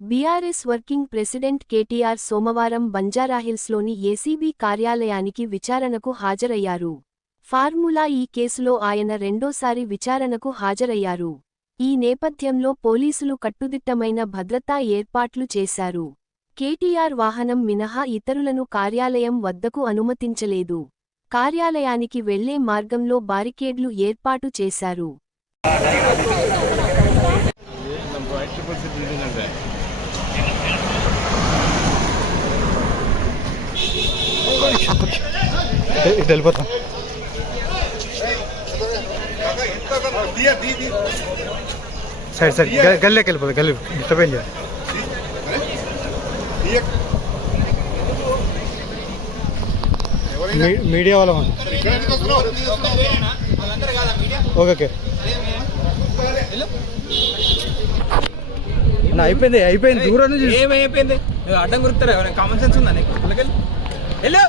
BRS working president KTR సోమవారం బంజారాహిల్స్లోని ACB కార్యాలయానికి విచారణకు హాజరయ్యారు. ఫార్ములా ఈ కేసులో ఆయన రెండోసారి విచారణకు హాజరయ్యారు. ఈ నేపథ్యంలో పోలీసులు కట్టుదిట్టమైన భద్రతా ఏర్పాట్లు చేశారు. కేటీఆర్ వాహనం మినహా ఇతరులను కార్యాలయం వద్దకు అనుమతించలేదు. కార్యాలయానికి వెళ్లే మార్గంలో బారికేడ్లు ఏర్పాటు చేశారు. సైడ్ సైడ్ గల్లీకి వెళ్ళిపోతుంది. గల్లీ డిస్టర్బ్ అయింది. మీడియా వాళ్ళ ఓకే అయిపోయింది. దూరం నుంచి ఏమైపోయింది? అడ్డం గుర్తారా? కామన్ సెన్స్ ఉందా నీకు? వెళ్ళు.